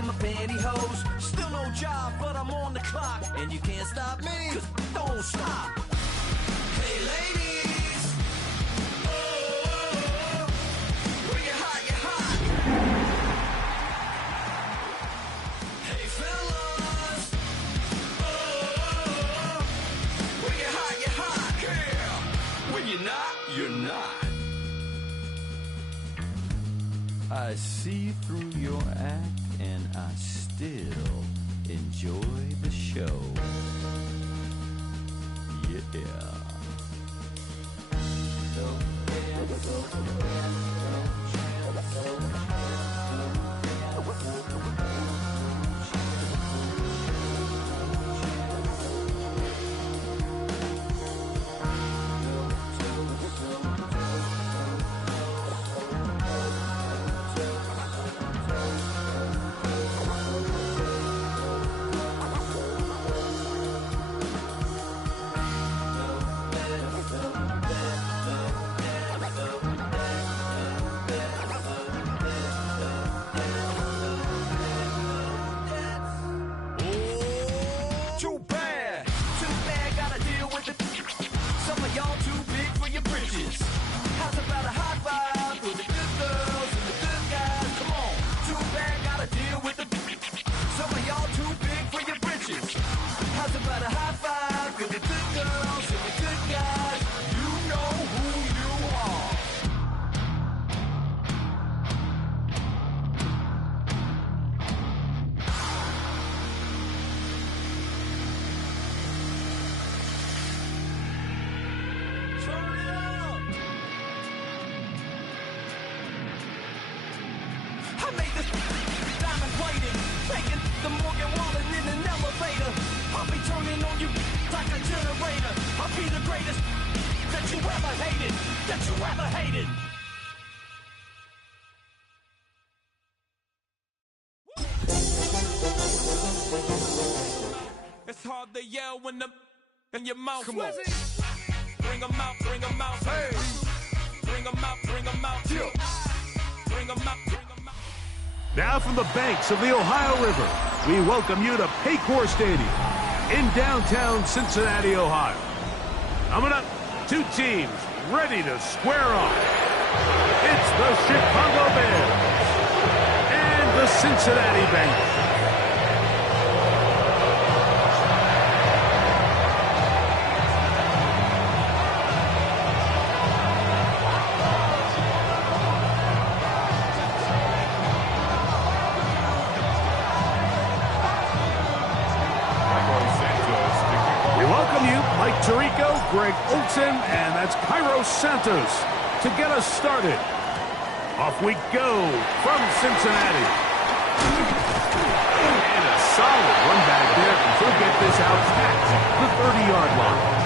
in my pantyhose. Still no job, but I'm on the clock. And you can't stop me, 'cause don't stop. Hey ladies, oh, when you're hot, you're hot. Hey fellas, oh, when you're hot, you're hot. Yeah, when you're not, you're not. I see through your act and I still enjoy the show. Yeah. It's hard to yell when the in your mouth. Come on. Bring them out, bring them out. Hey. Bring them out, bring them out. Yeah. Bring them out, bring them out. Now from the banks of the Ohio River, we welcome you to Paycor Stadium in downtown Cincinnati, Ohio. Coming up, two teams ready to square off. It's the Chicago Bears and the Cincinnati Bengals. Tirico, Greg Olson, and that's Cairo Santos to get us started. Off we go from Cincinnati. And a solid run back there. He'll get this out past the 30-yard line.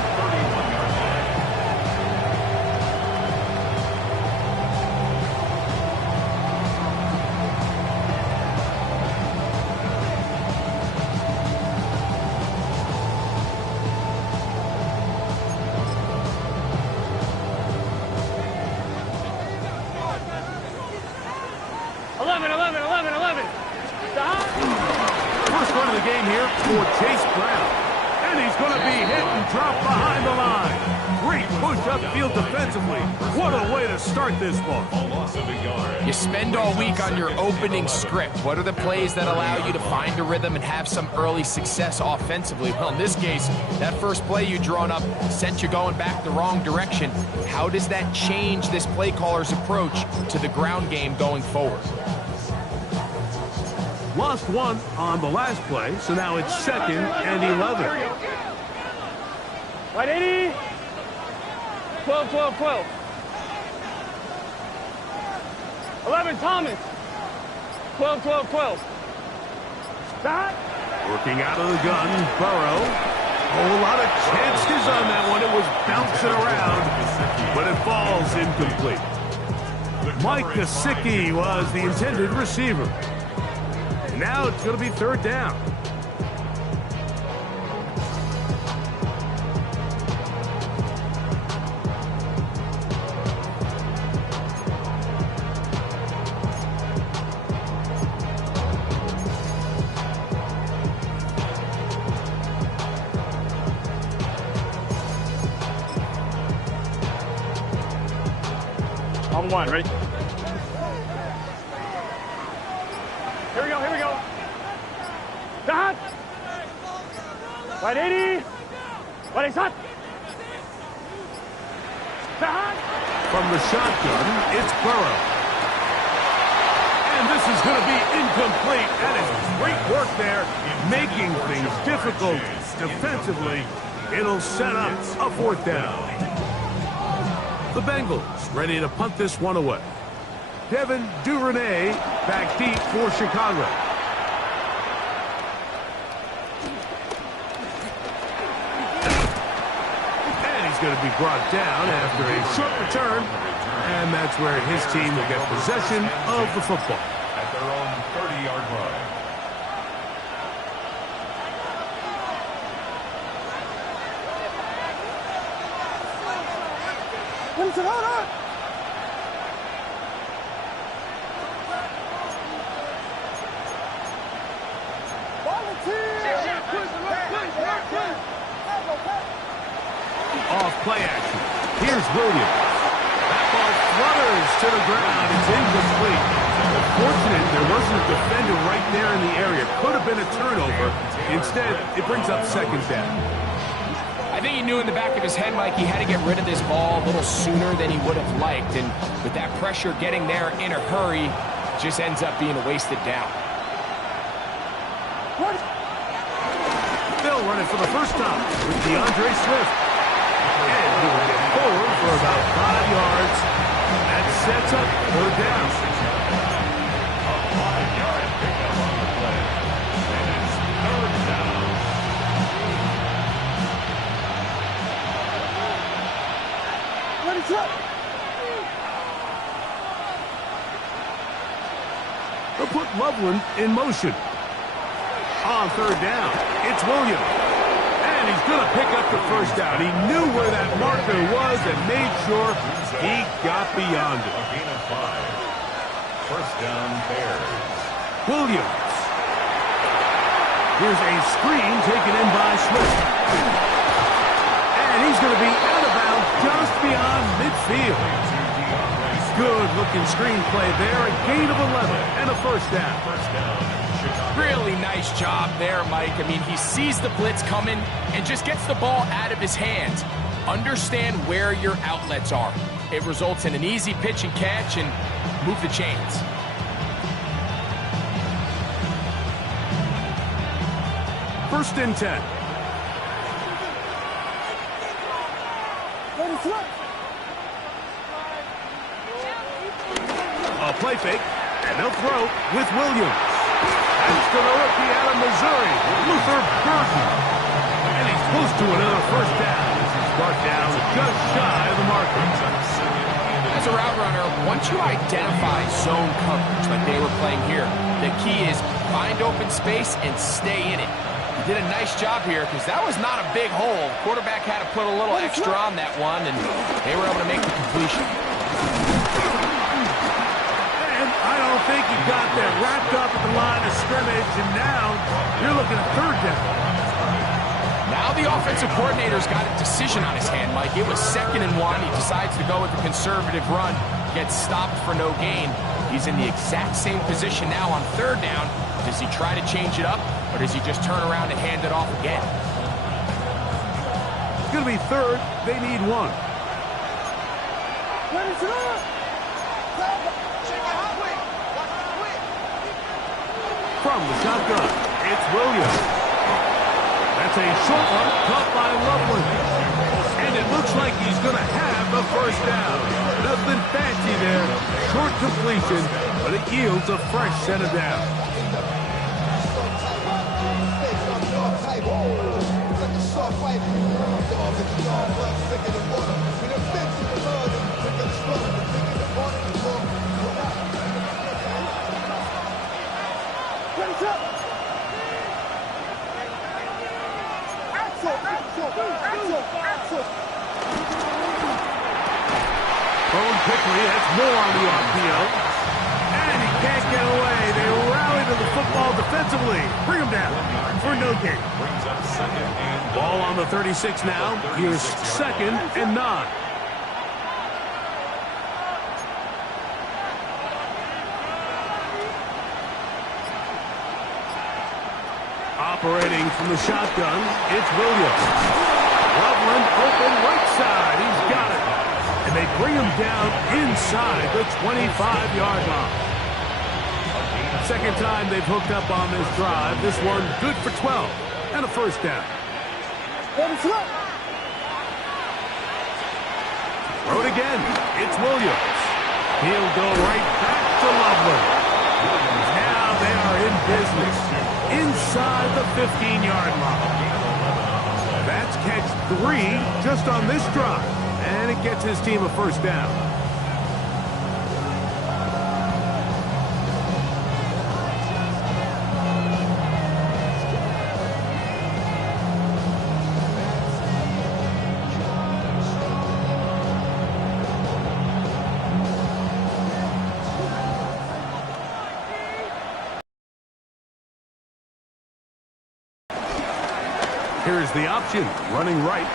Chase Brown, and he's going to be hit and dropped behind the line. Great push upfield defensively. What a way to start this one. You spend all week on your opening script. What are the plays that allow you to find a rhythm and have some early success offensively? Well, in this case, that first play you drawn up sent you going back the wrong direction. How does that change this play caller's approach to the ground game going forward? Lost one on the last play, so now it's 2nd and 11. Right, 80. 12, 12, 12. 11, Thomas. 12, 12, 12. Stop. Working out of the gun, Burrow. A whole lot of chances on that one. It was bouncing around, but it falls incomplete. Mike Gesicki was the intended receiver. Now it's going to be 3rd down. On one, ready? Here we go, here we go. Cut! Right 80. Right is hot. From the shotgun, it's Burrow. And this is going to be incomplete. That is great work there, making things difficult defensively. It'll set up a 4th down. The Bengals ready to punt this one away. Devin Duvernay back deep for Chicago. And he's going to be brought down after a short return. And that's where his team will get possession of the football. At their own 30-yard line. Off play action. Here's Williams. That ball flutters to the ground. It's incomplete. Fortunate there wasn't a defender right there in the area. Could have been a turnover. Instead, it brings up 2nd down. I think he knew in the back of his head, Mike, he had to get rid of this ball a little sooner than he would have liked. And with that pressure getting there in a hurry, it just ends up being a wasted down. They'll run it for the first time with DeAndre Swift. And he will get forward for about 5 yards. That sets up 3rd down. A 5-yard pickup on the play. And it's 3rd down. They'll put Loveland in motion. On 3rd down, it's Williams. And he's going to pick up the 1st down. He knew where that marker was and made sure he got beyond it. A gain of 5. 1st down, Bears. Williams. Here's a screen taken in by Swift. And he's going to be out of bounds just beyond midfield. Good-looking screen play there. A gain of 11 and a 1st down. 1st down, Chicago. Really nice job there, Mike. I mean, he sees the blitz coming and just gets the ball out of his hands. Understand where your outlets are. It results in an easy pitch and catch and move the chains. First and 10. A play fake, and they'll throw with Williams. That's going to rookie out of Missouri, Luther Burton. And he's close to another 1st down as he's brought down just shy of the marker. As a route runner, once you identify zone coverage like they were playing here, the key is find open space and stay in it. He did a nice job here because that was not a big hole. Quarterback had to put a little extra on that one, and they were able to make the completion. And I don't think he got there. Wrapped up at the line of scrimmage, and now you're looking at 3rd down. Now the offensive coordinator's got a decision on his hand, Mike. It was 2nd and 1. He decides to go with the conservative run, gets stopped for no gain. He's in the exact same position now on 3rd down. Does he try to change it up, or does he just turn around and hand it off again? It's going to be 3rd. They need 1. From the shotgun, it's Williams. That's a short one, caught by Loveland. And it looks like he's going to have the 1st down. Nothing fancy there. Short completion, but it yields a fresh set of downs. Bone quickly, that's more on the RPO. And he can't get away. They rally to the football defensively. Bring him down for no gain. Brings up 2nd and Ball on the 36 now. Here's 2nd and 9. Operating from the shotgun, it's Williams. Loveland open right side. He's got it. And they bring him down inside the 25-yard line. Second time they've hooked up on this drive. This one good for 12 and a first down. Throw it again. It's Williams. He'll go right back to Loveland. Now they are in business inside the 15-yard line. That's catch 3 just on this drive, and it gets his team a first down. Here's the option, running right.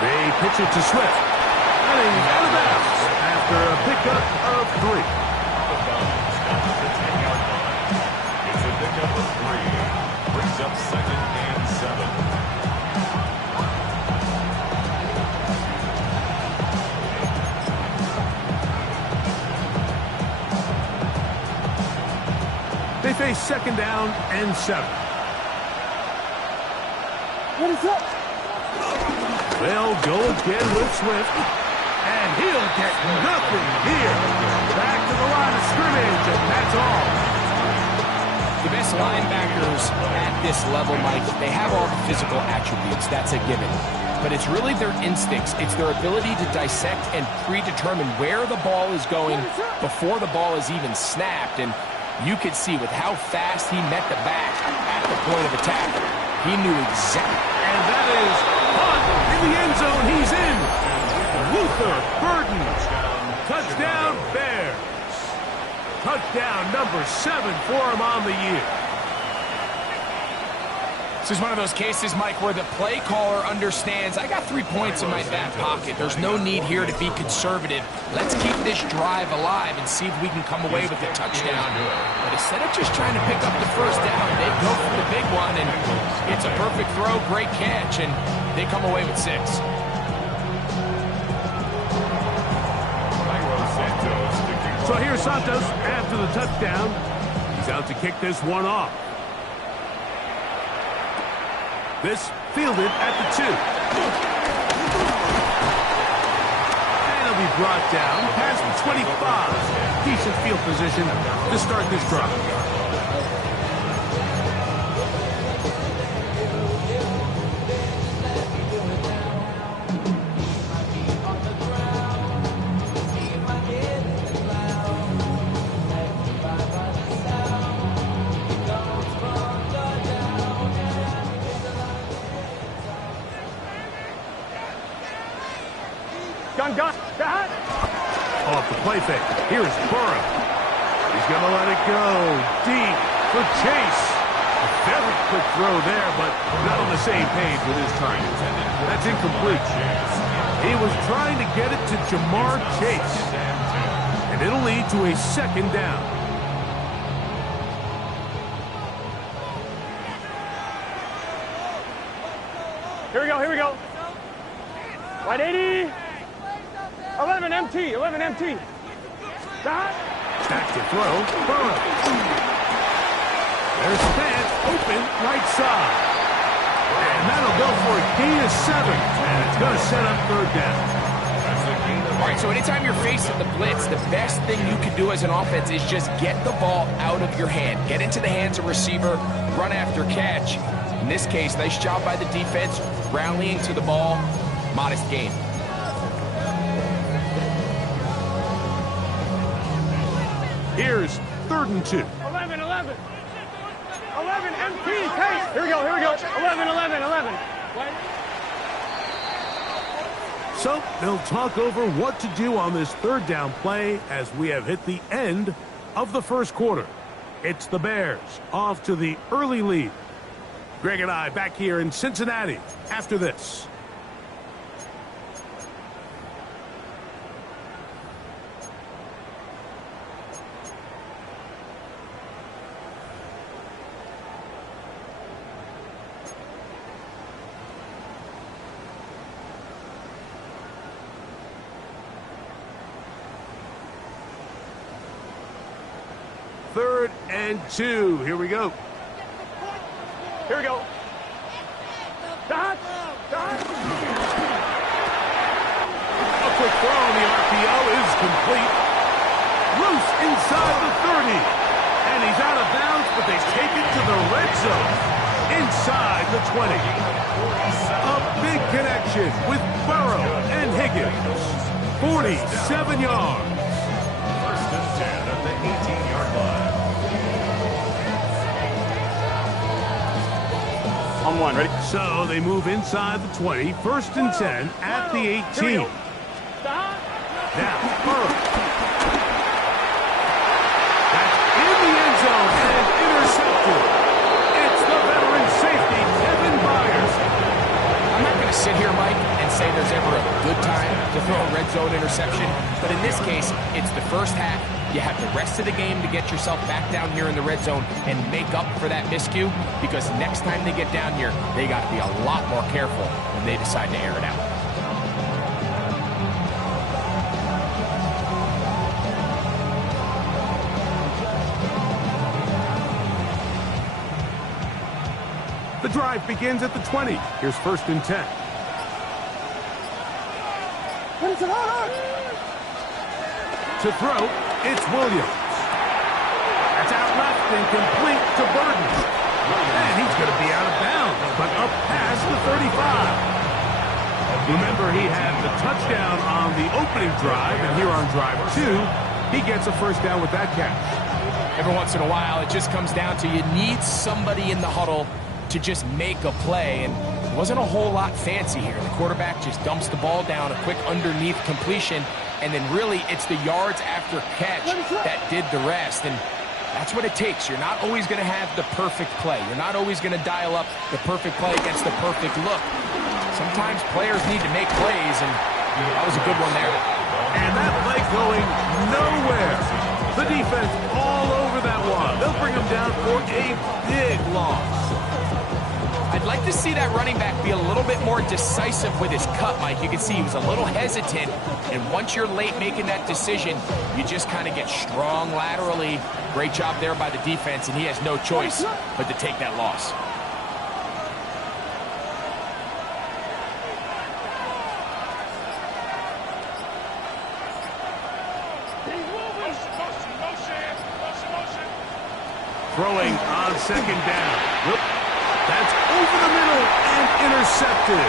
They pitch it to Swift. Running out of bounds after a pickup of 3. It's a pickup of 3. Brings up 2nd and 7. They face 2nd down and 7. They'll go again with Swift, and he'll get nothing here. Back to the line of scrimmage, and that's all. The best linebackers at this level, Mike, they have all the physical attributes. That's a given. But it's really their instincts. It's their ability to dissect and predetermine where the ball is going before the ball is even snapped. And you could see with how fast he met the back at the point of attack. He knew exactly. And that is Hunt in the end zone. He's in. Luther Burden. Touchdown, Bears. Touchdown number 7 for him on the year. This is one of those cases, Mike, where the play caller understands, I got 3 points in my back pocket. There's no need here to be conservative. Let's keep this drive alive and see if we can come away with a touchdown. But instead of just trying to pick up the first down, they go for the big one, and it's a perfect throw, great catch, and they come away with 6. So here's Santos after the touchdown. He's out to kick this one off. This fielded at the 2. And he'll be brought down past the 25. Decent field position to start this drive. Gun. Off the play fake. Here's Burrow. He's going to let it go deep for Chase. A very quick throw there, but not on the same page with his target. That's incomplete. He was trying to get it to Jamar Chase. And it'll lead to a 2nd down. Here we go. Right 80. 11 MT. Back to throw. Burrow. There's Fant open right side. And that'll go for a gain of 7. And it's going to set up 3rd down. All right, so anytime you're facing the blitz, the best thing you can do as an offense is just get the ball out of your hand. Get into the hands of receiver, run after catch. In this case, nice job by the defense, rallying to the ball, modest gain. Here's 3rd and 2. 11 MT. Case. Here we go. 11. So they'll talk over what to do on this 3rd down play as we have hit the end of the first quarter. It's the Bears off to the early lead. Greg and I back here in Cincinnati after this. 3rd and 2. Here we go. Here we go. Dot. A quick throw on the RPO is complete. Loose inside the 30. And he's out of bounds, but they take it to the red zone. Inside the 20. A big connection with Burrow and Higgins. 47 yards. First and 10 at the 18-yard line. On one, ready? So they move inside the 20. 1st and 10 at the 18. Now, Burrow. That's in the end zone and intercepted. It's the veteran safety, Kevin Byers. I'm not going to sit here, Mike, and say there's ever a good time to throw a red zone interception, but in this case, it's the first half. You have the rest of the game to get yourself back down here in the red zone and make up for that miscue, because next time they get down here, they got to be a lot more careful when they decide to air it out. The drive begins at the 20. Here's 1st and 10. To throw, it's Williams. That's out left and complete to Burton. And he's going to be out of bounds, but up past the 35. Remember, he had the touchdown on the opening drive, and here on drive 2, he gets a 1st down with that catch. Every once in a while, it just comes down to you need somebody in the huddle to just make a play, and it wasn't a whole lot fancy here. The quarterback just dumps the ball down, a quick underneath completion, and then really it's the yards after catch that did the rest, and that's what it takes. You're not always going to have the perfect play. You're not always going to dial up the perfect play against the perfect look. Sometimes players need to make plays, and that was a good one there. And that play going nowhere. The defense all over that one. They'll bring him down for a big loss. I'd like to see that running back be a little bit more decisive with his cut, Mike. You can see he was a little hesitant, and once you're late making that decision, you just kind of get strong laterally. Great job there by the defense, and he has no choice but to take that loss. Throwing on 2nd down. Whoop. That's over the middle and intercepted.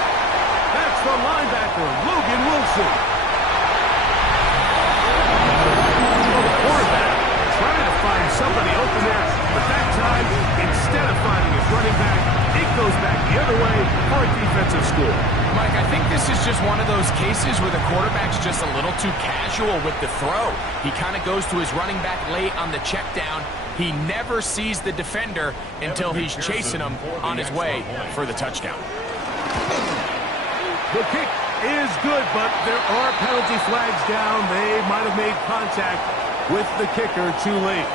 That's the linebacker, Logan Wilson. The quarterback trying to find somebody open there, but that time, instead of finding his running back, it goes back the other way for a defensive score. Mike, I think this is just one of those cases where the quarterback's just a little too casual with the throw. He kind of goes to his running back late on the check down. He never sees the defender until he's chasing him on his way for the touchdown. The kick is good, but there are penalty flags down. They might have made contact with the kicker too late.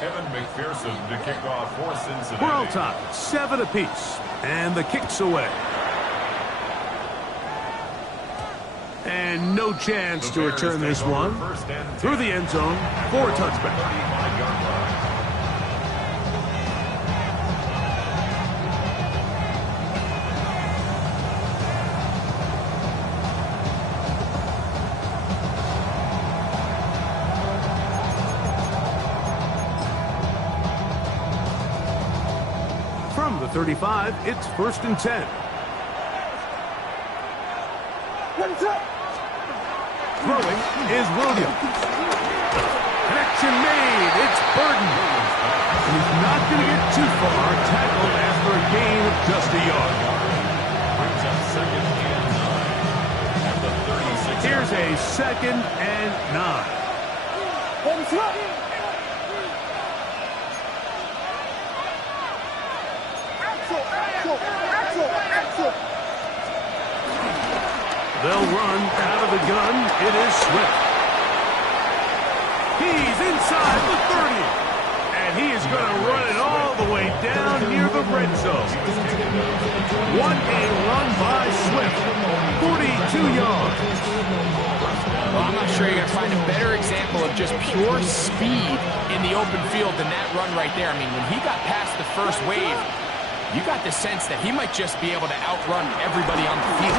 Kevin McPherson to kick off for Cincinnati. We're all tied, 7 apiece, and the kick's away. And no chance to return this one through the end zone for a touchback. 35-yard line. From the 35, it's 1st and 10. Throwing is Williams. Connection made. It's Burton. He's not going to get too far. Tackled after a gain of just a yard. Brings up 2nd and 9 at the 36. Here's a 2nd and 9. They'll run out of the gun. It is Swift. He's inside the 30. And he is going to run it all the way down near the red zone. What a run by Swift. 42 yards. Well, I'm not sure you're going to find a better example of just pure speed in the open field than that run right there. I mean, when he got past the first wave, you got the sense that he might just be able to outrun everybody on the field.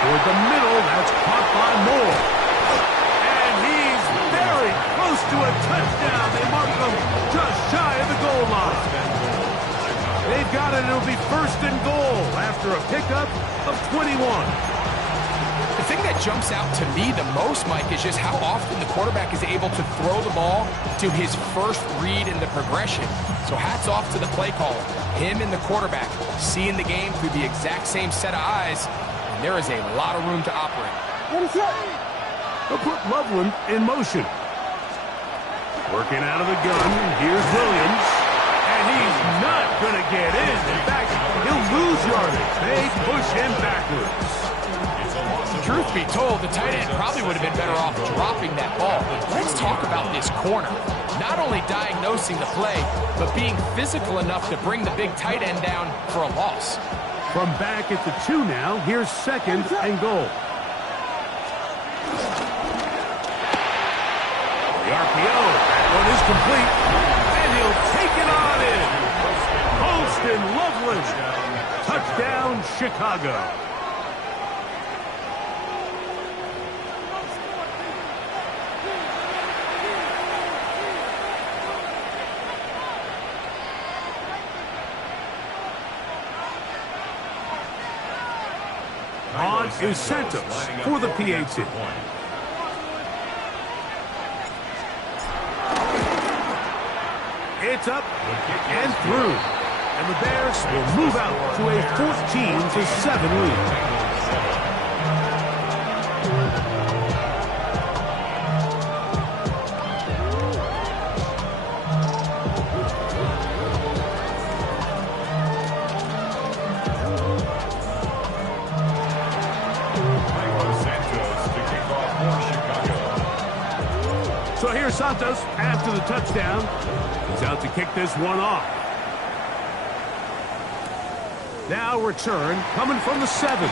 Toward the middle, that's caught by Moore. And he's very close to a touchdown. They mark him just shy of the goal line. They've got it. It'll be first and goal after a pickup of 21. The thing that jumps out to me the most, Mike, is just how often the quarterback is able to throw the ball to his first read in the progression. So hats off to the play caller. Him and the quarterback seeing the game through the exact same set of eyes, and there is a lot of room to operate. They'll put Loveland in motion. Working out of the gun, here's Williams. And he's not going to get in. In fact, he'll lose yardage. They push him backwards. Truth be told, the tight end probably would have been better off dropping that ball. Let's talk about this corner. Not only diagnosing the play, but being physical enough to bring the big tight end down for a loss. From back at the 2 now, here's second and goal. The RPO, that one is complete, and he'll take it on in. Holston Loveland, touchdown Chicago. On is Santos for the PAT. It's up and through. And the Bears will move out to a 14-7 lead. So here's Santos after the touchdown. He's out to kick this one off. Now return coming from the 7.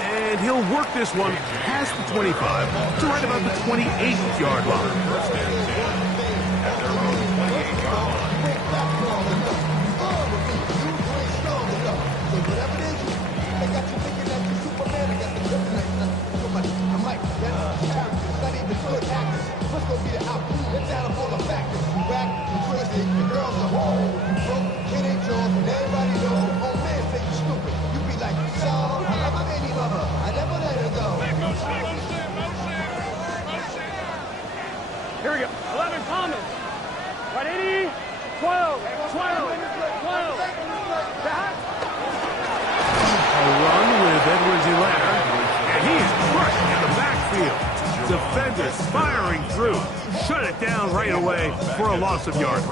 And he'll work this one past the 25 to right about the 28-yard line. Here we go. 11 Thomas. Right, 80. 12. 12. 12. A run with Edwards-Helaire, and he is crushed in the backfield. Defenders firing through. Shut it down right away for a loss of yards.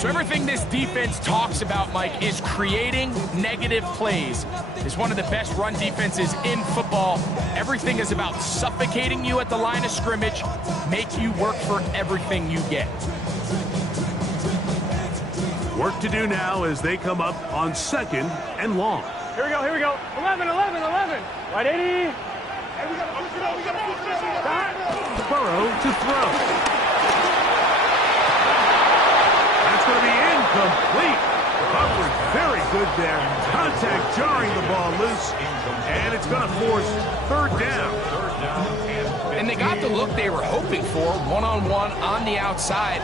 So everything this defense talks about, Mike, is creating negative plays. It's one of the best run defenses in football. Everything is about suffocating you at the line of scrimmage, make you work for everything you get. Work to do now as they come up on second and long. Here we go, here we go. 11, 11, 11. Right, 80. Hey, we gotta push it up, we gotta push it up, we gotta push it up. Burrow to throw. That's going to be incomplete. Coverage very good there. Contact jarring the ball loose, and it's going to force third down. And they got the look they were hoping for, one-on-one on the outside.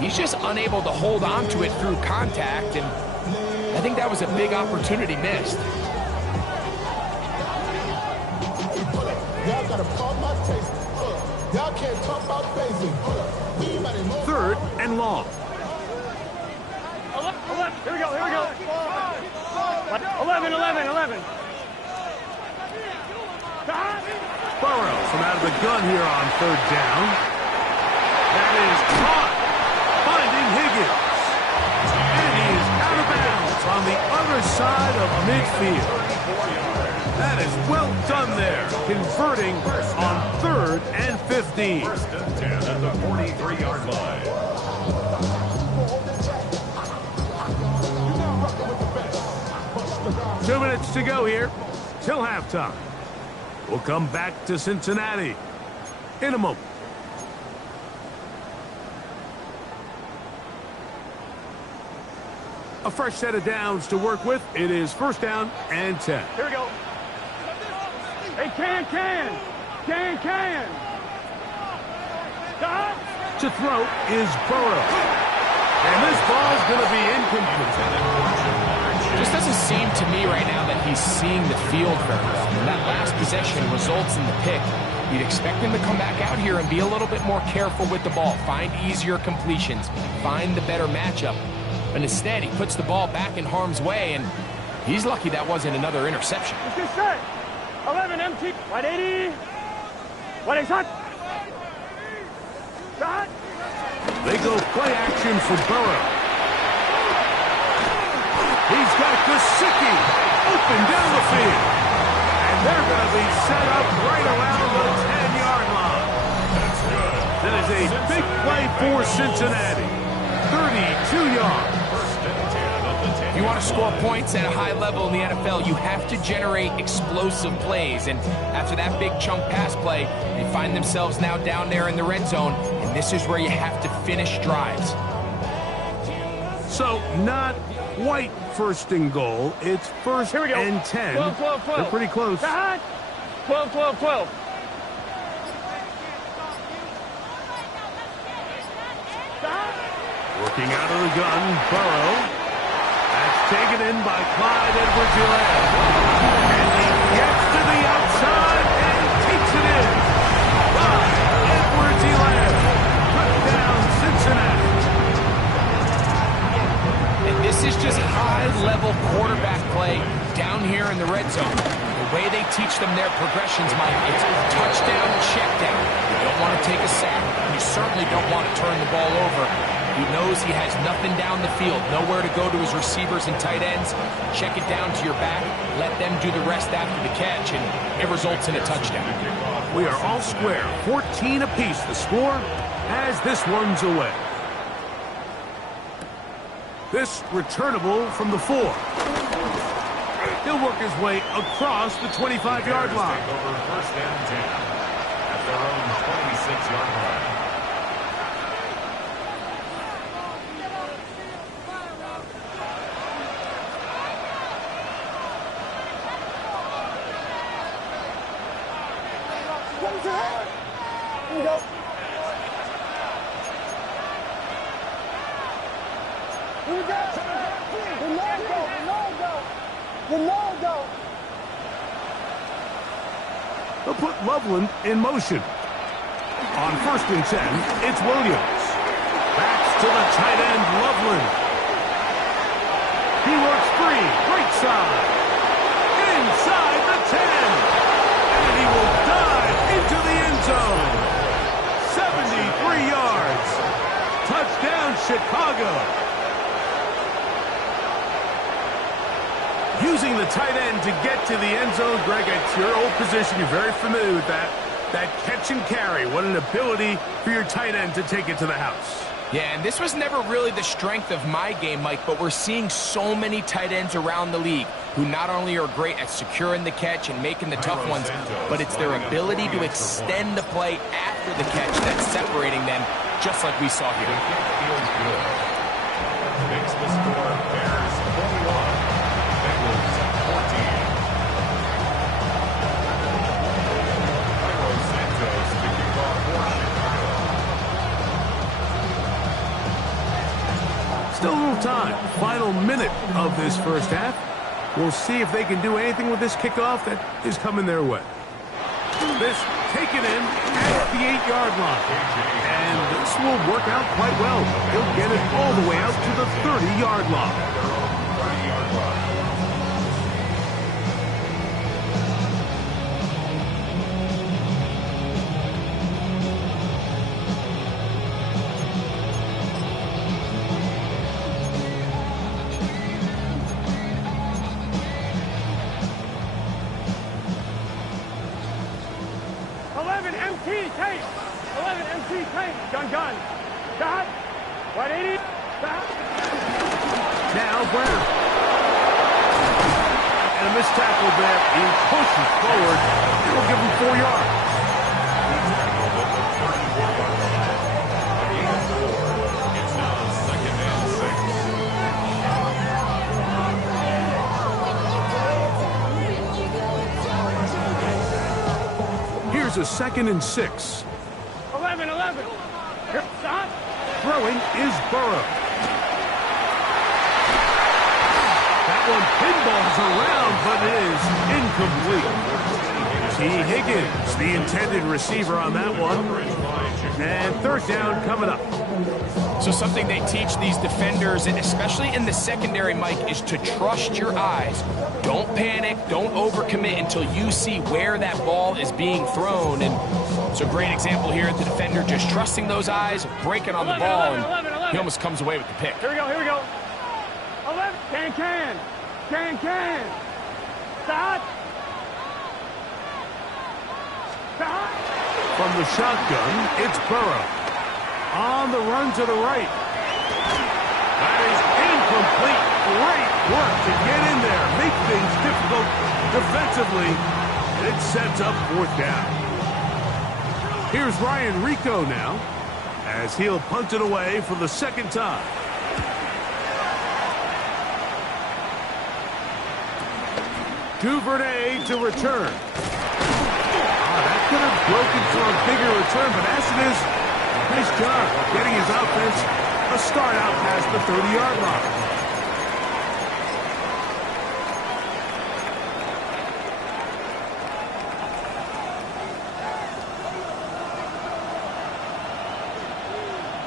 He's just unable to hold on to it through contact, and I think that was a big opportunity missed. Y'all gotta pump my taste. Y'all can't talk about basic. Third and long. 11, here we go, here we go. 11, 11, 11. Burrow from out of the gun here on third down. That is caught. Finding Higgins. And he is out of bounds on the other side of midfield. That is well done there, converting on 3rd and 15. First and 10 at the 43-yard line. 2 minutes to go here till halftime. We'll come back to Cincinnati in a moment. A fresh set of downs to work with. It is 1st down and 10. Here we go. Hey, can. To throw is Burrow. And this ball's going to be incomplete. Just doesn't seem to me right now that he's seeing the field very well. And that last possession results in the pick. You'd expect him to come back out here and be a little bit more careful with the ball. Find easier completions. Find the better matchup. But instead, he puts the ball back in harm's way, and he's lucky that wasn't another interception. Let's get set. 11 empty. Wide 80. Wide 8 hot. Shot. They go play action for Burrow. He's got Gesicki open down the field. And they're going to be set up right around the 10-yard line. That's good. That is a big play for Cincinnati. 32 yards. First and 10 at the 10. If you want to score points at a high level in the NFL, you have to generate explosive plays. And after that big chunk pass play, they find themselves now down there in the red zone. And this is where you have to finish drives. So not quite 1st and goal. It's 1st Here we go. and 10. 12. They're pretty close. Shot. 12. Working out of the gun, Burrow. That's taken in by Clyde Edwards-Helaire. And he gets to the outside and takes it in. Clyde Edwards-Helaire. Touchdown, Cincinnati. And this is just high-level quarterback play down here in the red zone. The way they teach them their progressions, Mike, it's touchdown, check down. You don't want to take a sack. You certainly don't want to turn the ball over. He knows he has nothing down the field, nowhere to go to his receivers and tight ends. Check it down to your back. Let them do the rest after the catch, and it results in a touchdown. We are all square. 14 apiece the score as this one's away. This returnable from the 4. He'll work his way across the 25-yard line. Take over 1st and 10 at their own 26-yard line. Here we go. Ronaldo. They'll put Loveland in motion. On 1st and 10, it's Williams. Backs to the tight end, Loveland. He works free, right side. Inside the 10. And he will dive into the end zone. 73 yards. Touchdown, Chicago. Using the tight end to get to the end zone, Greg, it's your old position. You're very familiar with that. That catch and carry. What an ability for your tight end to take it to the house. Yeah, and this was never really the strength of my game, Mike, but we're seeing so many tight ends around the league who not only are great at securing the catch and making the tough ones, but it's their ability to extend the play after the catch that's separating them, just like we saw here. Feels good. Makes the score Bears 21. Bengals 14. Santos to kick off for Chicago. Still a little time. Final minute of this first half. We'll see if they can do anything with this kickoff that is coming their way. This taken in at the 8-yard line. And this will work out quite well. He'll get it all the way out to the 30-yard line. 30-yard line. T, tape. 11, MC, tape. Gun. Shot. 180. Shot. Now Brown. And a missed tackle there. He pushes forward. It'll give him 4 yards. It's now 2nd and 6. Here's a 2nd and 6. 11. Here, stop. Throwing is Burrow. That one pinballs around, but it is incomplete. T. Higgins, the intended receiver on that one. And 3rd down coming up. So something they teach these defenders, and especially in the secondary, Mike, is to trust your eyes. Don't panic, don't overcommit until you see where that ball is being thrown. And it's a great example here of the defender just trusting those eyes, breaking on the ball, and he almost comes away with the pick. Here we go. 11. Can. Stop. From the shotgun, it's Burrow. On the run to the right. That is incomplete. Great work to get in there. Make things difficult defensively. It sets up 4th down. Here's Ryan Rico now, as he'll punt it away for the 2nd time. Duvernay to return. That could have broken for a bigger return, but as it is, nice job getting his offense a start out past the 30-yard line.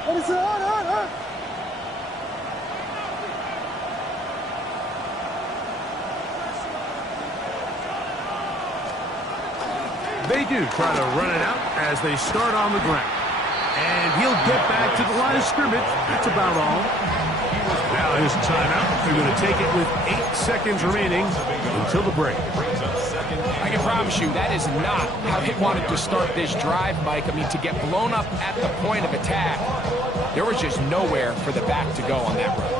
What is it? They do try to run it out as they start on the ground. And he'll get back to the line of scrimmage. That's about all. Now his timeout. They're going to take it with 8 seconds remaining until the break. I can promise you that is not how he wanted to start this drive, Mike. I mean, to get blown up at the point of attack, there was just nowhere for the back to go on that run.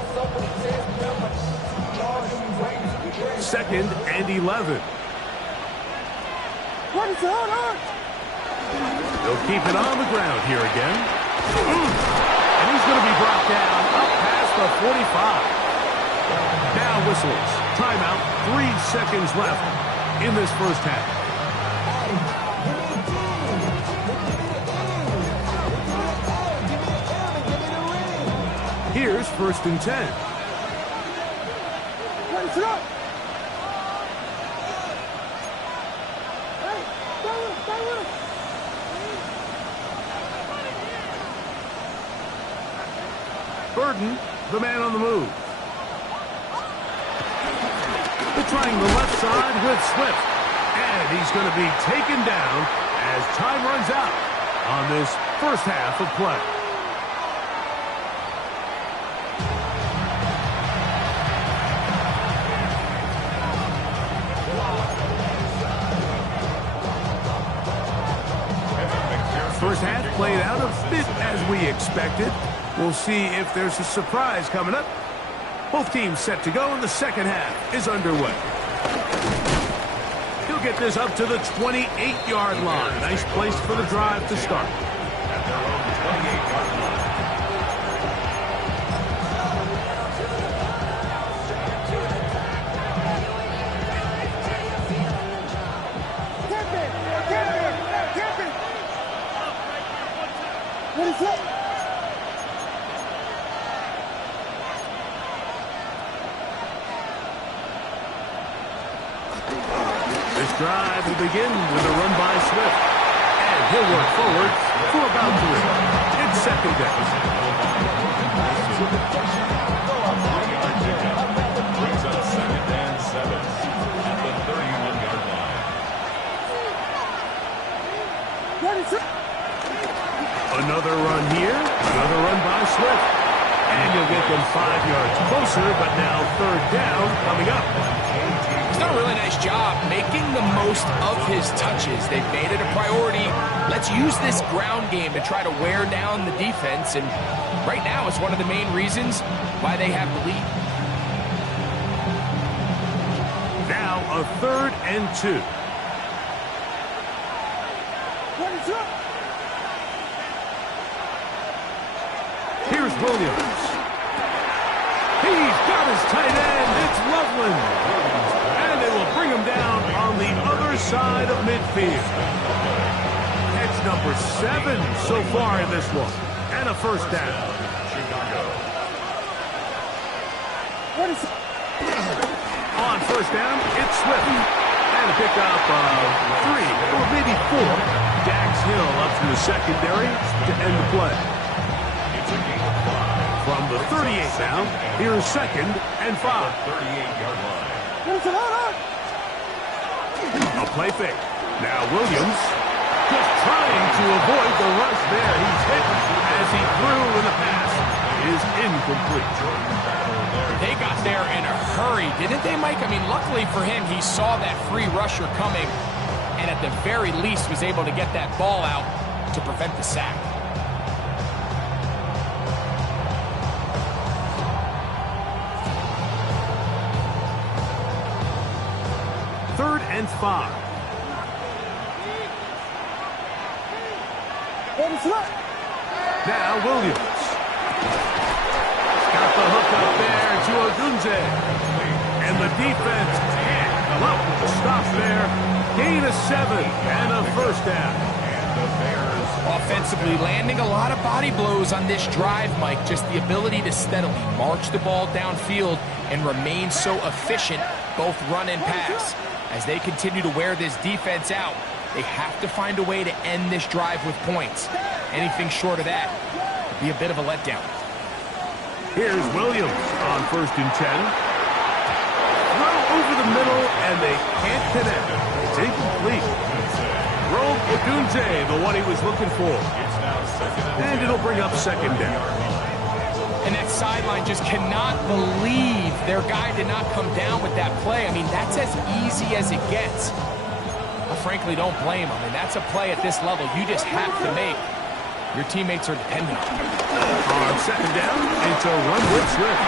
2nd and 11. What is going on? They'll keep it on the ground here again. And he's going to be brought down up past the 45. Now whistles. Timeout. 3 seconds left in this first half. Here's 1st and 10. What is it up? Burden, the man on the move. They're trying the left side with Swift. And he's going to be taken down as time runs out on this first half of play. First half played out a bit as we expected. We'll see if there's a surprise coming up. Both teams set to go, and the second half is underway. He'll get this up to the 28-yard line. Nice place for the drive to start. At their own 28-yard line. What is it? This drive will begin with a run by Swift. And he'll work forward for about 3. It's 2nd down. Brings up 2nd and 7 at the 31-yard line. What is it? Another run here. Another run by Swift. And you'll get them 5 yards closer, but now 3rd down coming up. done a really nice job making the most of his touches. They've made it a priority. Let's use this ground game to try to wear down the defense, and right now it's one of the main reasons why they have the lead. Now a 3rd and 2. Here's Williams. He's got his tight end. It's Loveland. And they will bring him down on the other side of midfield. Catch number 7 so far in this one. And a first down. On first down, it's Swift. And a pickup of 3 or maybe 4. Dax Hill up from the secondary to end the play. From the 38 now, here's 2nd and 5. 38-yard line. A play fake. Now Williams just trying to avoid the rush there. He's hit as he threw, and the pass is incomplete. They got there in a hurry, didn't they, Mike? I mean, luckily for him, he saw that free rusher coming, and at the very least was able to get that ball out to prevent the sack. Third and 5. Now Williams. Got the hook up there to Odunze. And the defense can't come up with a stop there. Gain of 7 and a first down. Offensively landing a lot of body blows on this drive, Mike. Just the ability to steadily march the ball downfield and remain so efficient, both run and pass. As they continue to wear this defense out, they have to find a way to end this drive with points. Anything short of that would be a bit of a letdown. Here's Williams on 1st and 10. Throw over the middle, and they can't connect. It's incomplete. Rome Odunze, the one he was looking for. And it'll bring up 2nd down. And that sideline just cannot believe their guy did not come down with that play. I mean, that's as easy as it gets. I frankly don't blame him. And that's a play at this level you just have to make. Your teammates are dependent on it. On 2nd down, it's a run with Swift.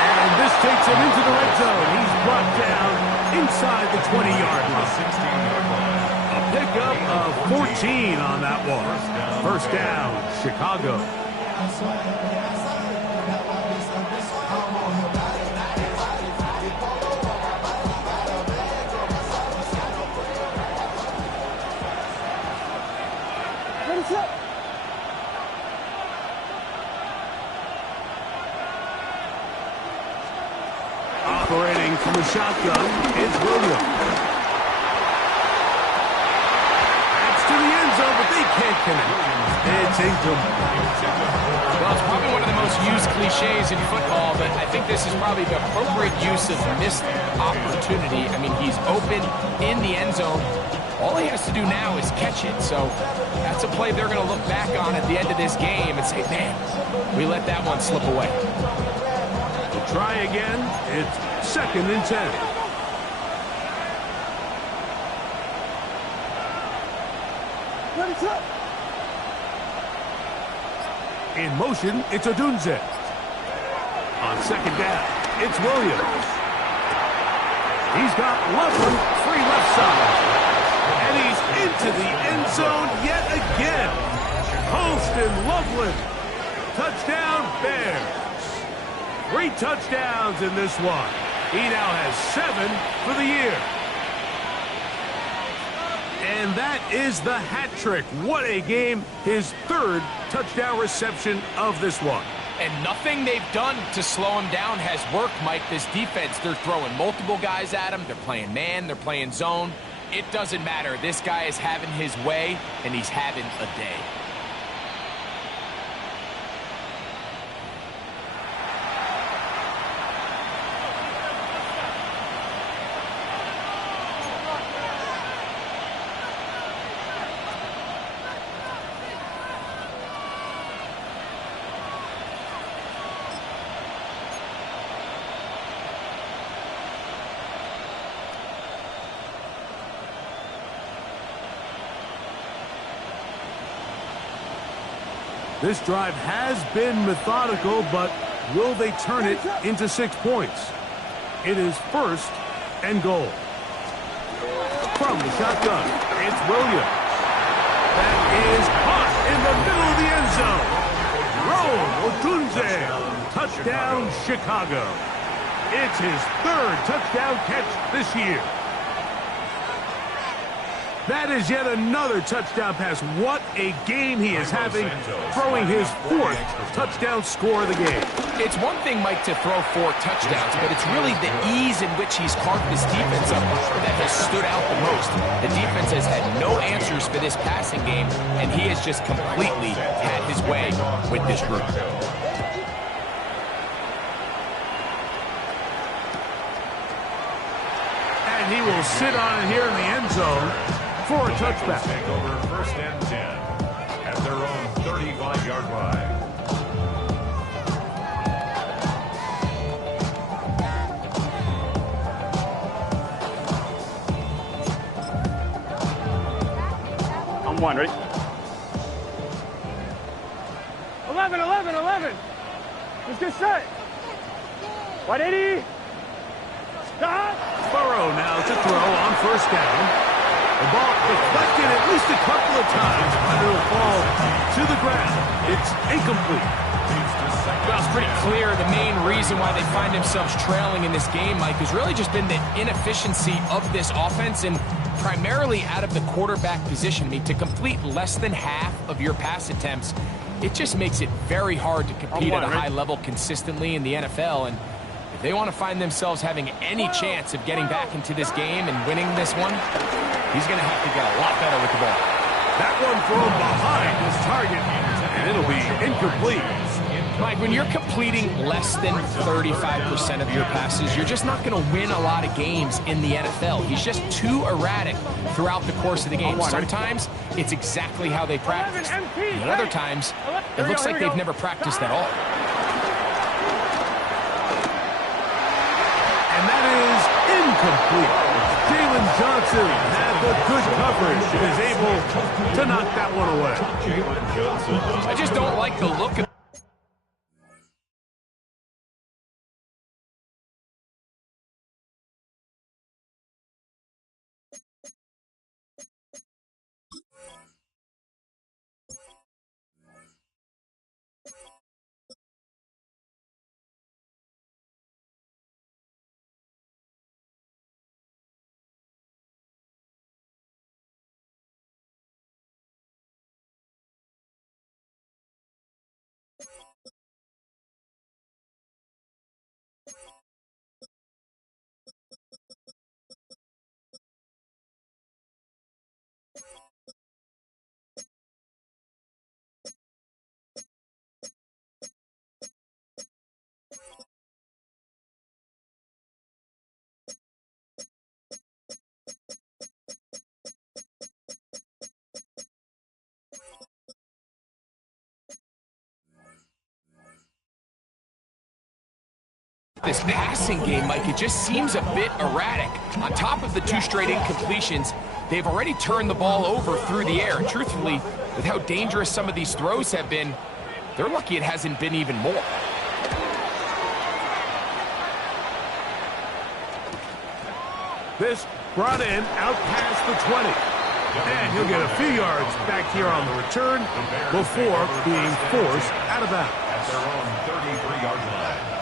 And this takes him into the red zone. He's brought down inside the 20-yard line. 16-yard line. A pickup of 14 on that one. First down, Chicago. Operating from the shotgun is Williams. That's to the end zone, but they can't connect. It's incomplete. Well, it's probably one of the most used cliches in football, but I think this is probably the appropriate use of missed opportunity. I mean, he's open in the end zone. All he has to do now is catch it. So that's a play they're going to look back on at the end of this game and say, man, we let that one slip away. We'll try again. It's 2nd and 10. In motion, it's Odunze. On 2nd down, it's Williams. He's got Loveland free left side. And he's into the end zone yet again. Post and Loveland. Touchdown, Bears. 3 touchdowns in this one. He now has 7 for the year. And that is the hat trick. What a game. His 3rd touchdown reception of this one. And nothing they've done to slow him down has worked, Mike. This defense, they're throwing multiple guys at him. They're playing man. They're playing zone. It doesn't matter. This guy is having his way, and he's having a day. This drive has been methodical, but will they turn it into 6 points? It is 1st and goal. From the shotgun, it's Williams. That is caught in the middle of the end zone. Rome Odunze, touchdown Chicago. It's his 3rd touchdown catch this year. That is yet another touchdown pass. What a game he is having, throwing his 4th touchdown score of the game. It's one thing, Mike, to throw 4 touchdowns, but it's really the ease in which he's carved this defense up that has stood out the most. The defense has had no answers for this passing game, and he has just completely had his way with this group. And he will sit on it here in the end zone for a touchback. Take over 1st and 10 at their own 35-yard line. On 1, ready? 11, 11, 11. Let's get set. 180. Stop. Burrow now to throw on 1st down. The ball deflected at least a couple of times, but it'll fall to the ground. It's incomplete. Well, it's pretty clear the main reason why they find themselves trailing in this game, Mike, has really just been the inefficiency of this offense and primarily out of the quarterback position. I mean, to complete less than half of your pass attempts, it just makes it very hard to compete at a high level consistently in the NFL. And if they want to find themselves having any chance of getting back into this game and winning this one, he's going to have to get a lot better with the ball. That one thrown behind his target, and it'll be incomplete. Mike, when you're completing less than 35% of your passes, you're just not going to win a lot of games in the NFL. He's just too erratic throughout the course of the game. Sometimes it's exactly how they practice. And other times, it looks like they've never practiced at all. And that is incomplete. Jalen Johnson had the good coverage and is able to knock that one away. I just don't like the look of this passing game, Mike. It just seems a bit erratic. On top of the 2 straight incompletions, they've already turned the ball over through the air. And truthfully, with how dangerous some of these throws have been, they're lucky it hasn't been even more. This brought in out past the 20. And he'll get a few yards back here on the return before being forced out of bounds. At their own 33-yard line.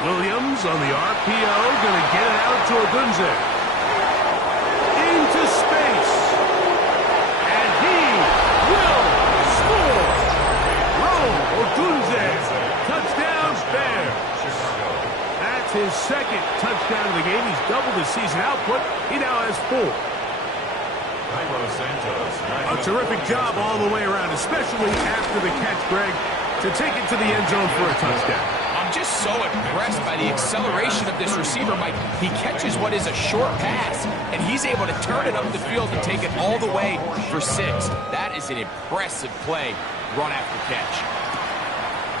Williams on the RPO, going to get it out to Odunze. Into space. And he will score. Odunze. Touchdown, Bears. That's his second touchdown of the game. He's doubled his season output. He now has 4. A terrific job all the way around, especially after the catch, Greg, to take it to the end zone for a touchdown. I'm just so impressed by the acceleration of this receiver, Mike. He catches what is a short pass, and he's able to turn it up the field and take it all the way for 6. That is an impressive play, run after catch.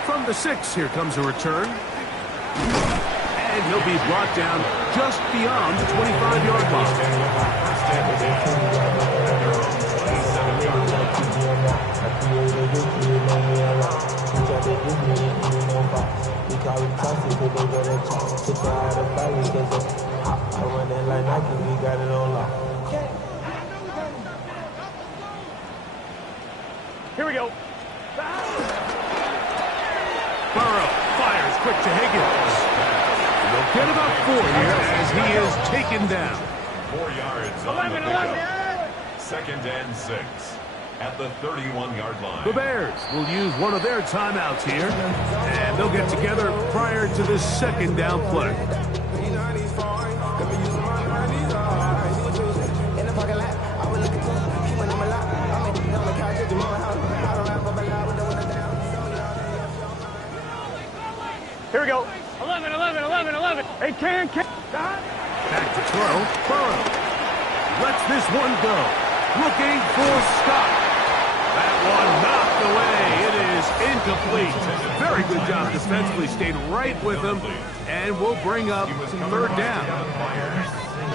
From the 6, here comes a return. And he'll be brought down just beyond the 25-yard line. Here we go. Burrow fires quick to Higgins. They'll get about 4 here as he is taken down. 4 yards on the pickup. 2nd and 6 at the 31-yard line. The Bears will use one of their timeouts here, and they'll get together prior to this 2nd down play. Here we go. 11, 11, 11, 11. Hey, can. Back to throw. Burrow lets this one go. Looking for Scott. That one knocked away. It is incomplete. Very good job defensively. Stayed right with him, and will bring up 3rd down.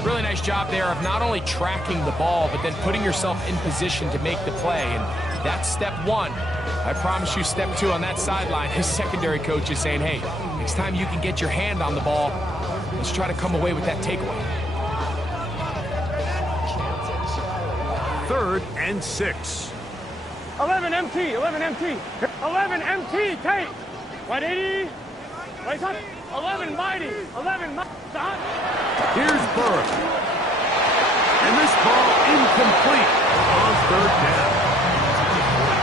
Really nice job there of not only tracking the ball, but then putting yourself in position to make the play. And that's step 1. I promise you step 2 on that sideline. His secondary coach is saying, hey, next time you can get your hand on the ball, let's try to come away with that takeaway. 3rd and 6. 11 MT, 11 MT. 11 MT, take. 180. Right side. 11 mighty. 11 mighty. Here's Burrow. And this ball incomplete on 3rd down.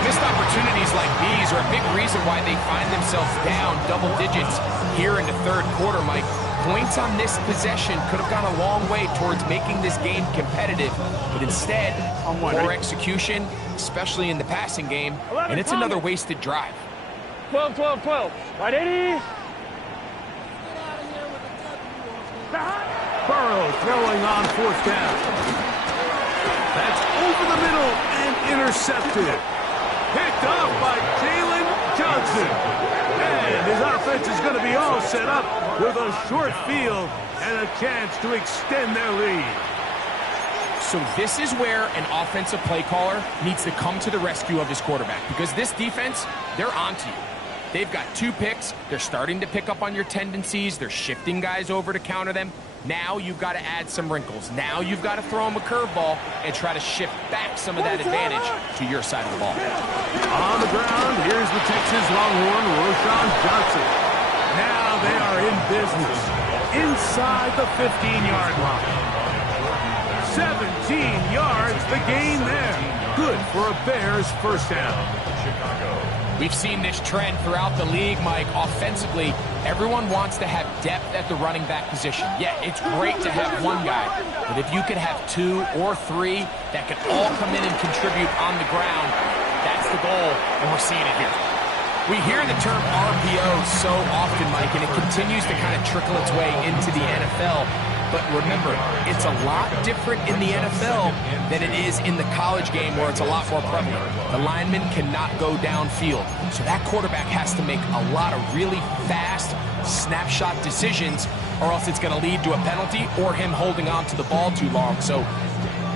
Missed opportunities like these are a big reason why they find themselves down double digits here in the 3rd quarter, Mike. Points on this possession could have gone a long way towards making this game competitive, but instead, poor execution, especially in the passing game, and it's another wasted drive. 12, 12, 12. 180. Burrow throwing on 4th down. That's over the middle and intercepted. Picked up by Jalen Johnson. And his offense is going to be all set up with a short field and a chance to extend their lead. So this is where an offensive play caller needs to come to the rescue of his quarterback, because this defense, they're onto you. They've got 2 picks. They're starting to pick up on your tendencies. They're shifting guys over to counter them. Now you've got to add some wrinkles. Now you've got to throw them a curveball and try to shift back some of that advantage to your side of the ball. On the ground, here's the Texas Longhorn, Roshan Johnson. Now they are in business inside the 15-yard line. 17 yards, the gain there. Good for a Bears 1st down. We've seen this trend throughout the league, Mike. Offensively, everyone wants to have depth at the running back position. Yeah, it's great to have one guy, but if you could have 2 or 3 that can all come in and contribute on the ground, that's the goal, and we're seeing it here. We hear the term RPO so often, Mike, and it continues to kind of trickle its way into the NFL. But remember, it's a lot different in the NFL than it is in the college game, where it's a lot more prevalent. The lineman cannot go downfield, so that quarterback has to make a lot of really fast snapshot decisions, or else it's going to lead to a penalty or him holding on to the ball too long. So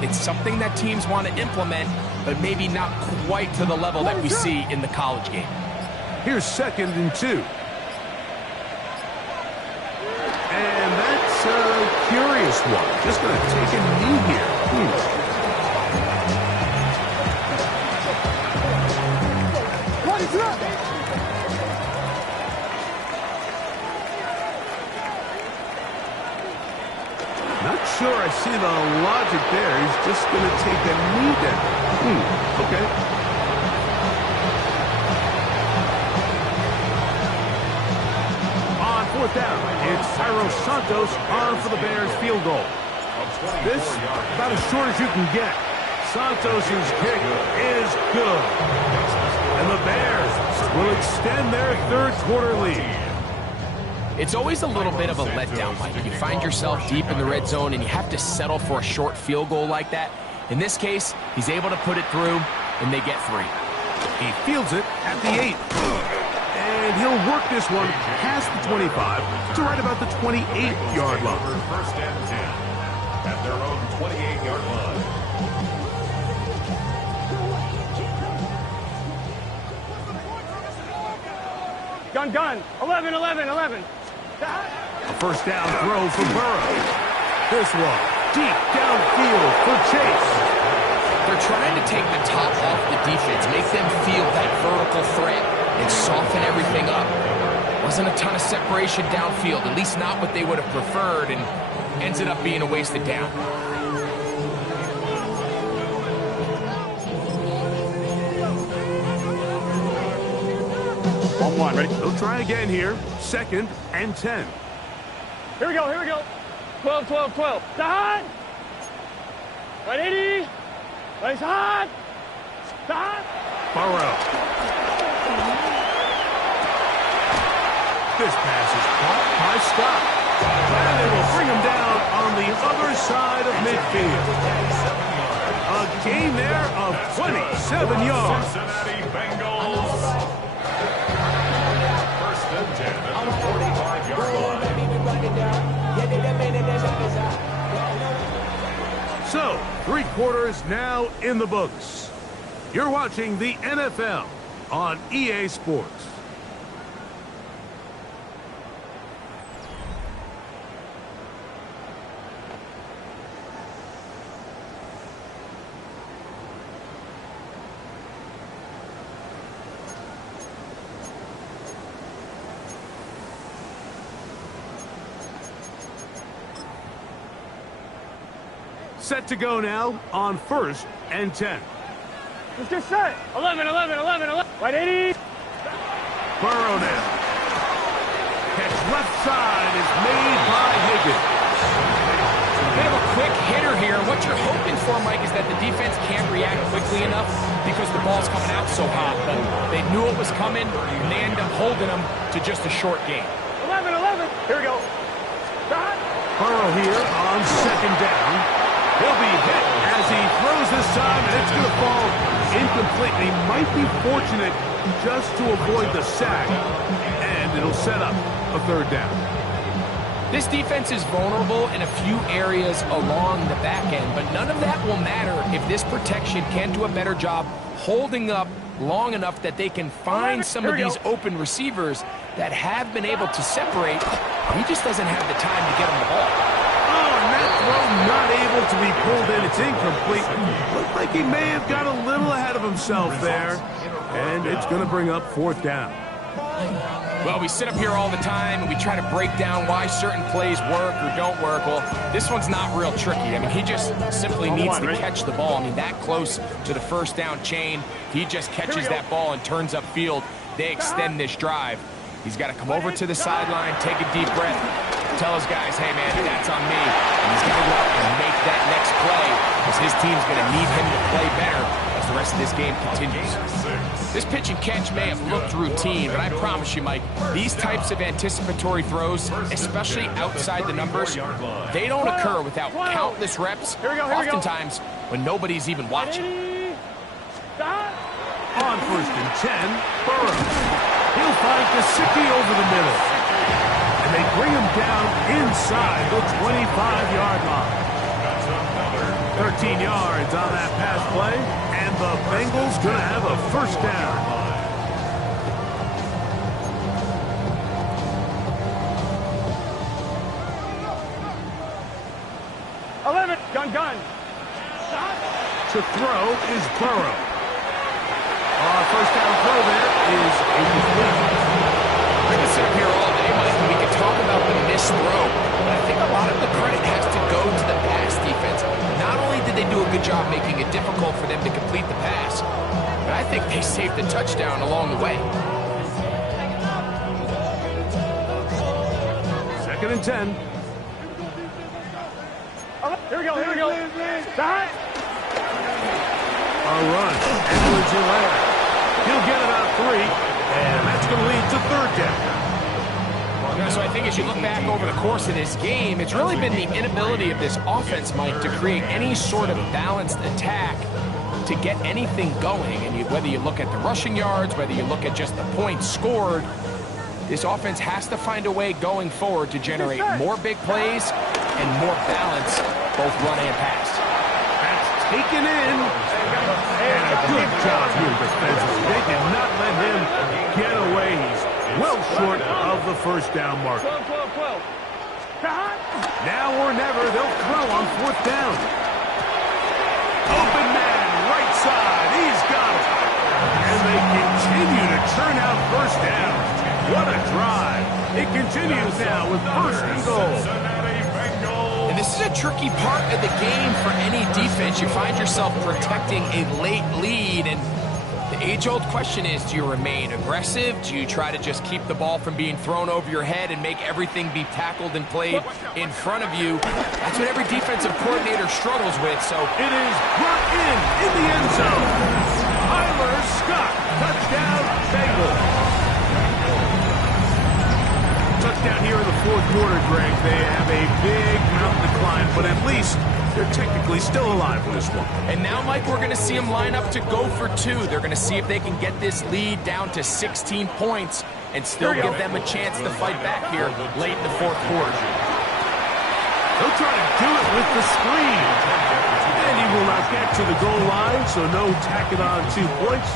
it's something that teams want to implement, but maybe not quite to the level that we see in the college game. Here's 2nd and 2. And that's a curious one. Just going to take a knee here. Not sure I see the logic there. He's just going to take a knee down. Okay. On fourth down, it's Cairo Santos on for the Bears field goal. This about as short as you can get. Santos' kick is good. And the Bears will extend their third quarter lead. It's always a little bit of a letdown, Mike. You find yourself deep in the red zone and you have to settle for a short field goal like that. In this case, he's able to put it through, and they get 3. He fields it at the 8. And he'll work this one past the 25 to right about the 28-yard line. First and 10 at their own 28-yard line. Gun. 11. A first down throw for Burrow. This one deep downfield for Chase. They're trying to take the top off the defense, make them feel that vertical threat, and soften everything up. Wasn't a ton of separation downfield, at least not what they would have preferred, and ended up being a wasted down. 1-1, ready? They'll try again here. 2nd and 10. Here we go. 12. Sahad! 180! Right side! Sahad! Burrow. This pass is caught by Scott. And they will bring him down on the other side of midfield. A gain there of 27 yards. Cincinnati Bengals. First and 10 at the 45-yard line. So, 3 quarters now in the books. You're watching the NFL on EA Sports. Set to go now on 1st and 10. Let's get set. 11. 180. Burrow now. Catch left side is made by Higgins. Bit of a quick hitter here. What you're hoping for, Mike, is that the defense can't react quickly enough because the ball's coming out so hot. But they knew it was coming, and they end up holding them to just a short game. 11. Here we go. Stop. Burrow here on 2nd down. He'll be hit as he throws this time, and it's going to fall incompletely. Might be fortunate just to avoid the sack, and it'll set up a 3rd down. This defense is vulnerable in a few areas along the back end, but none of that will matter if this protection can do a better job holding up long enough that they can find some of these open receivers that have been able to separate. He just doesn't have the time to get him the ball. Not able to be pulled in. It's incomplete. Looked like he may have got a little ahead of himself there. And it's going to bring up 4th down. Well, we sit up here all the time and we try to break down why certain plays work or don't work. Well, this one's not real tricky. I mean, he just simply needs to catch the ball. I mean, that close to the 1st down chain, he just catches that ball and turns upfield. They extend this drive. He's got to come over to the sideline, take a deep breath, tell his guys, hey, man, that's on me. And he's got to go out and make that next play because his team's going to need him to play better as the rest of this game continues. This pitch and catch may have looked routine, but I promise you, Mike, these types of anticipatory throws, especially outside the numbers, they don't occur without countless reps, oftentimes when nobody's even watching. On 1st and 10, Burrow. He'll find Gesicki over the middle. And they bring him down inside the 25-yard line. 13 yards on that pass play, and the Bengals going to have a 1st down. Gun. To throw is Burrow. 1st down throw there. is a completion. I can sit up here all day, Mike, and we can talk about the missed throw, but I think a lot of the credit has to go to the pass defense. Not only did they do a good job making it difficult for them to complete the pass, but I think they saved the touchdown along the way. 2nd and 10. Here we go, here we go. Start. A run. Edwards Hilaire. He'll get it on 3, and that's going to lead to 3rd down. So I think as you look back over the course of this game, it's really been the inability of this offense, Mike, to create any sort of balanced attack to get anything going. And whether you look at the rushing yards, whether you look at just the points scored, this offense has to find a way going forward to generate more big plays and more balance, both run and pass. That's taken in. And a good job here defensively. They did not let him get away. He's well short of the 1st down marker. 12. Now or never, they'll throw on 4th down. Open man, right side. He's got it. And they continue to churn out 1st down. What a drive. It continues now with 1st and goal. And this is a tricky part of the game for any defense. You find yourself protecting a late lead, and the age-old question is, do you remain aggressive? Do you try to just keep the ball from being thrown over your head and make everything be tackled and played in front of you? That's what every defensive coordinator struggles with. So it is brought in the end zone. Tyler Scott, touchdown, Bengals. Touchdown here in the 4th quarter, Greg. They have a big mountain to climb, but at least they're technically still alive in this one. And now, Mike, we're going to see them line up to go for 2. They're going to see if they can get this lead down to 16 points and still give them a chance to fight back here late in the 4th quarter. They'll try to do it with the screen. And he will not get to the goal line, so no tacking on 2 points.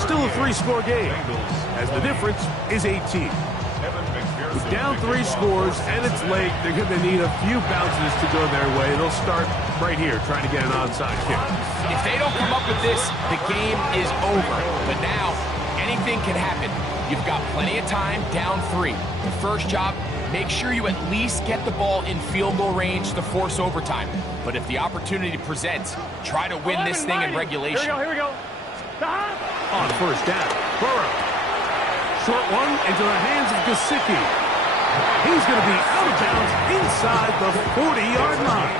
Still a 3-score game, as the difference is 18. With down 3 scores and it's late, they're going to need a few bounces to go their way. They'll start right here trying to get an onside kick. If they don't come up with this, the game is over. But now, anything can happen. You've got plenty of time, down 3. The first job, make sure you at least get the ball in field goal range to force overtime. But if the opportunity presents, try to win this thing in regulation. Here we go. On 1st down, Burrow. Short one into the hands of Gesicki. He's going to be out of bounds inside the 40-yard line.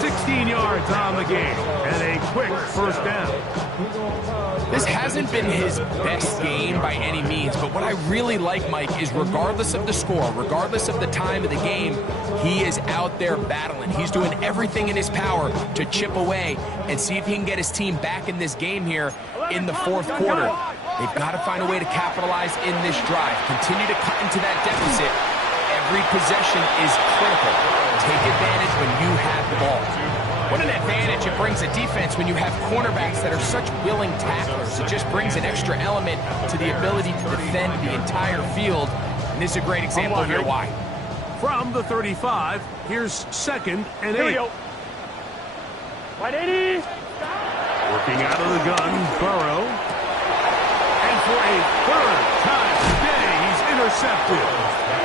16 yards on the game and a quick 1st down. This hasn't been his best game by any means, but what I really like, Mike, is regardless of the score, regardless of the time of the game, he is out there battling. He's doing everything in his power to chip away and see if he can get his team back in this game here in the 4th quarter. They've got to find a way to capitalize in this drive. Continue to cut into that deficit. Every possession is critical. Take advantage when you have the ball. What an advantage it brings a defense when you have cornerbacks that are such willing tacklers. It just brings an extra element to the ability to defend the entire field. And this is a great example here why. From the 35, here's 2nd and 8. Here we go. 180. Working out of the gun, Burrow. And for a 3rd time today, he's intercepted.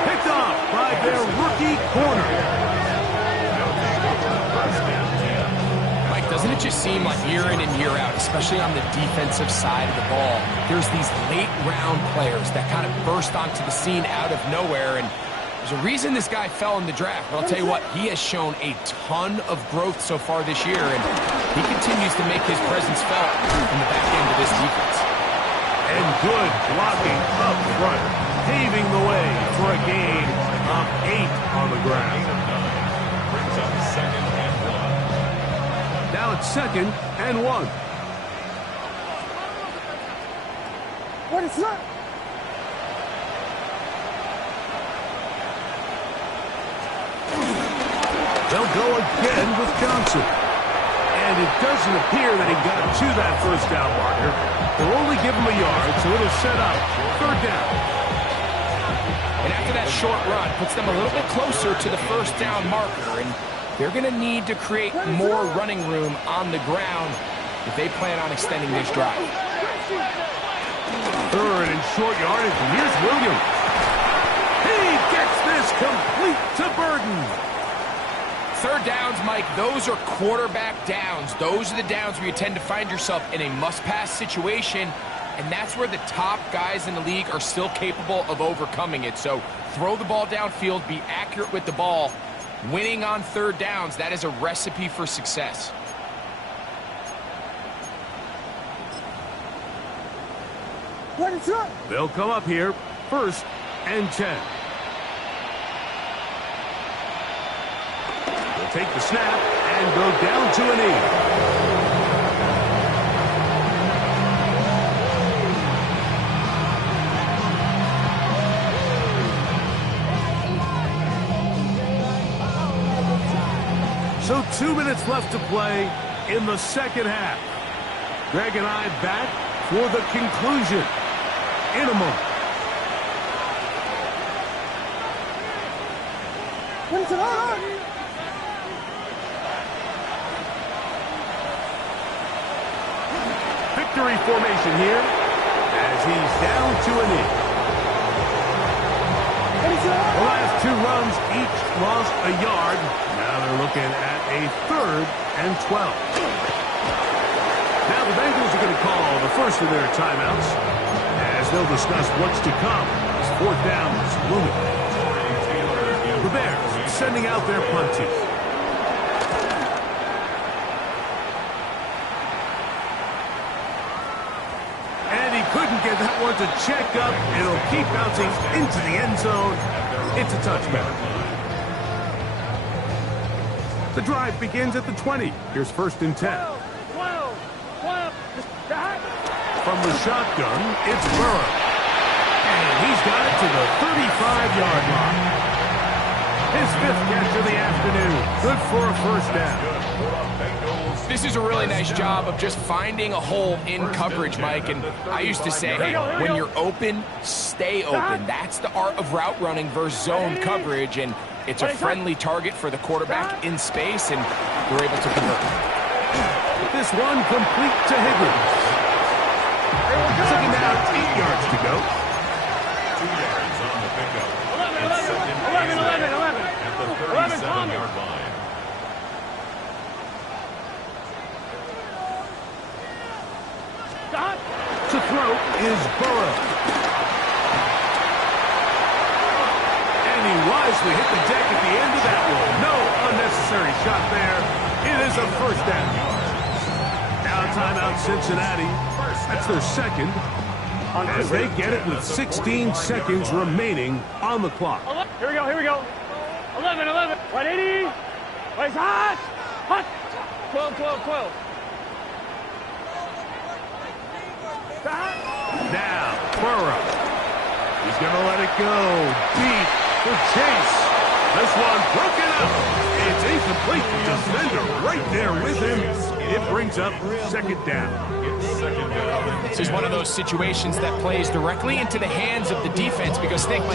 Picked off by their rookie corner. Mike, doesn't it just seem like year in and year out, especially on the defensive side of the ball, there's these late-round players that kind of burst onto the scene out of nowhere, and there's a reason this guy fell in the draft. But I'll tell you what, he has shown a ton of growth so far this year, and he continues to make his presence felt in the back end of this defense. And good blocking up front, paving the way for a gain of 8 on the ground. Brings up 2nd and 1. Now it's 2nd and 1. What is that? They'll go again with Johnson. And it doesn't appear that he got to that 1st down marker. They'll only give him a yard, so it'll set up 3rd down. And after that short run, puts them a little bit closer to the 1st down marker. And they're going to need to create more running room on the ground if they plan on extending this drive. Third and short yardage, and here's Williams. He gets this complete to Burden. Third downs, Mike, those are quarterback downs. Those are the downs where you tend to find yourself in a must-pass situation, and that's where the top guys in the league are still capable of overcoming it. So throw the ball downfield, be accurate with the ball. Winning on third downs, that is a recipe for success. They'll come up here, 1st and 10. They'll take the snap and go down to a knee. So 2 minutes left to play in the second half. Greg and I back for the conclusion in a moment. Victory formation here as he's down to a knee. The last 2 runs each lost a yard. Now they're looking at a 3rd and 12. Now the Bengals are going to call the first of their timeouts as they'll discuss what's to come as 4th down is looming. The Bears sending out their punt team. And he couldn't get that one to check up. It'll keep bouncing into the end zone. It's a touchback. The drive begins at the 20. Here's 1st and 10. From the shotgun, it's Burrow. And he's got it to the 35-yard line. His 5th catch of the afternoon. Good for a 1st down. This is a really nice job of just finding a hole in coverage, Mike. And I used to say, hey, when you're open, stay open. That's the art of route running versus zone coverage. And it's a friendly target for the quarterback in space, and they're able to convert. This one complete to Higgins. Second down, 8 yards to go. 2 yards on the pickup. 11. At the 37-yard line. To throw is Burrow. And he wisely hit the deck at the end of that one. No unnecessary shot there. It is a 1st down. Now timeout Cincinnati. That's their 2nd. As they get it with 16 seconds remaining on the clock. Here we go. 11. 180. Place hot. 12. Now, Burrow. He's going to let it go. Deep for Chase. This one broken up. It's incomplete. The defender right there with him. It brings up 2nd down. This is one of those situations that plays directly into the hands of the defense because think,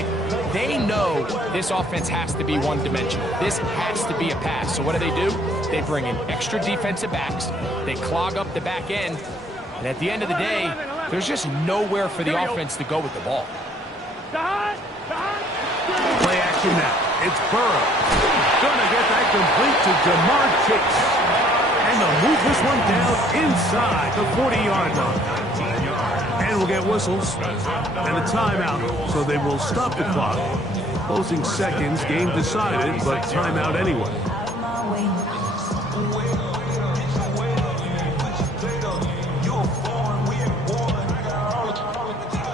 they know this offense has to be one-dimensional. This has to be a pass. So what do? They bring in extra defensive backs. They clog up the back end. And at the end of the day, there's just nowhere for the offense to go with the ball. Play action now. It's Burrow. Gonna get that complete to Jamar Chase. And they'll move this one down inside the 40-yard line. And we'll get whistles and a timeout. So they will stop the clock. Closing seconds, game decided, but timeout anyway.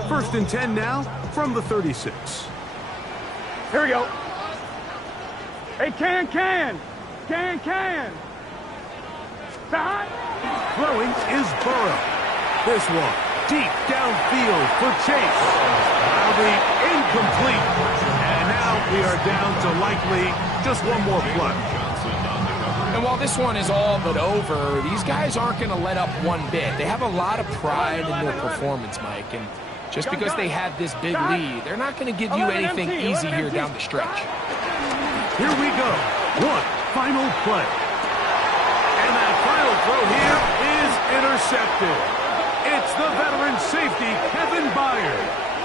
First and 10 now from the 36. Here we go. Hey, can. Throwing is Burrow. This one deep downfield for Chase. Wildly incomplete. And now we are down to likely just one more play. And while this one is all but over, these guys aren't going to let up one bit. They have a lot of pride in their performance, Mike. And just because they have this big lead, they're not going to give you anything easy here down the stretch. Here we go. One final play. And that final throw here is intercepted. It's the veteran and safety, Kevin Byard.